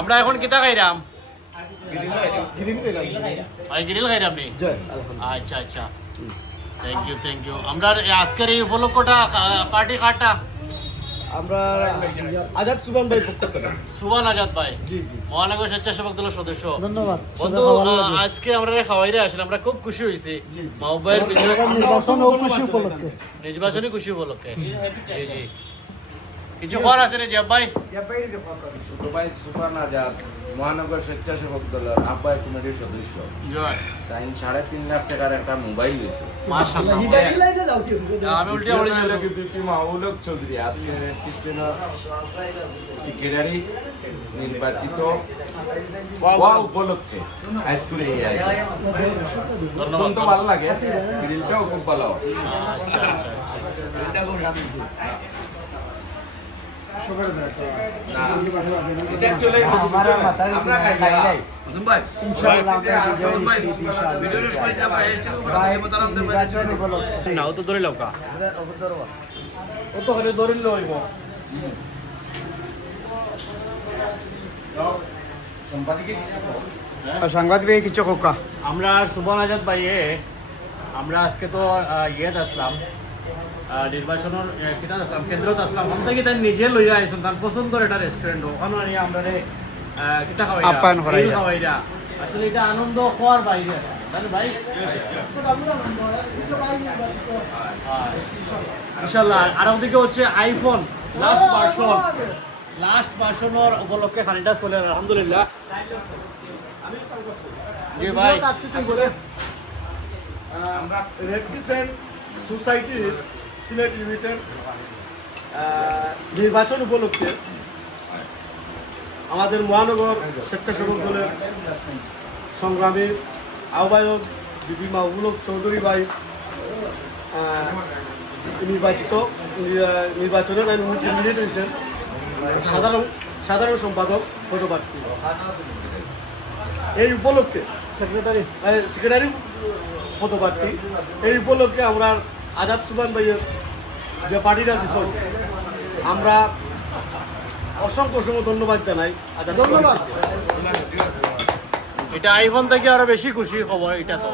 আমরা এখন কিতা খাইরাম? গ্রিল খাইরাম নি? আচ্ছা আচ্ছা, থ্যাংক ইউ। আমরা আজকের এই উপলক্ষটা পার্টি কাটা আমরা আজাদ সুবান ভাই পক্ষ থেকে। সুবান আজাদ ভাই, জি জি, মহানগর স্বেচ্ছাসেবক দলের সদস্য। ধন্যবাদ বন্ধু, আজকে আমরা খাওয়াইরে আসলে আমরা খুব খুশি হয়েছি মাহবুবের নির্বাচন ও খুশি উপলক্ষে। নির্বাচনী খুশি উপলক্ষে। জি জি, কিছু কর আছে না জিয়াব ভাই? ছোট ভাই সুবান আজাদ মহানগর স্বেচ্ছাসেবক দলের আহ্বায়ক কমিটির সদস্য। জয়। তাই 3.5 লাখ টাকার একটা মোবাইল দিয়েছে। মাশাআল্লাহ। আমি উল্টে পড়ে যাই। বিপি মাহবুব চৌধুরী আজকে খ্রিস্টান সেক্রেটারি নির্বাচিত হওয়া উপলক্ষে আজকে এই অত্যন্ত ভালো লাগে। গ্রিলটাও খুব ভালো। আচ্ছা আচ্ছা আচ্ছা। নাও তো ধরে লওকা ও তো হলে ধরে লইব। সাংবাদিক কিছু কোকা আমরা সুবন আজাদ ভাইয়ে আমরা আজকে তো ইয়েত আসলাম নির্বাচনের কিতাব আসলাম কেন্দ্রত আসলাম ওখান থেকে তাই নিজে লইয়া আইসুন তার পছন্দের একটা রেস্টুরেন্ট ওখানে নিয়ে আমরা কিতা আপ্যায়ন করাইয়া। খাওয়াইরা আসলে এটা আনন্দ হওয়ার বাইরে আছে তাহলে ভাই ইনশাল্লাহ। আর ওদিকে হচ্ছে আইফোন লাস্ট ভার্সনের উপলক্ষে খানিটা চলে আলহামদুলিল্লাহ। জি ভাই, আমরা red crescent society Sylhet limited নির্বাচন উপলক্ষে আমাদের মহানগর স্বেচ্ছাসেবক দলের সংগ্রামী আহ্বায়ক বিপি মাহবুব চৌধুরী ভাই নির্বাচনে ক্যান্ডিডেট হয়েছেন সাধারণ সম্পাদক পদপ্রার্থী। এই উপলক্ষে সেক্রেটারি পদপ্রার্থী। এই উপলক্ষে আমরা আজাদ সুবান ভাইয়ের যে পার্টিটা দিচ্ছ আমরা অসংখ্য ধন্যবাদ জানাই। ধন্যবাদ। এটা আইফোন থেকে আরো বেশি খুশি খবর এটা তো।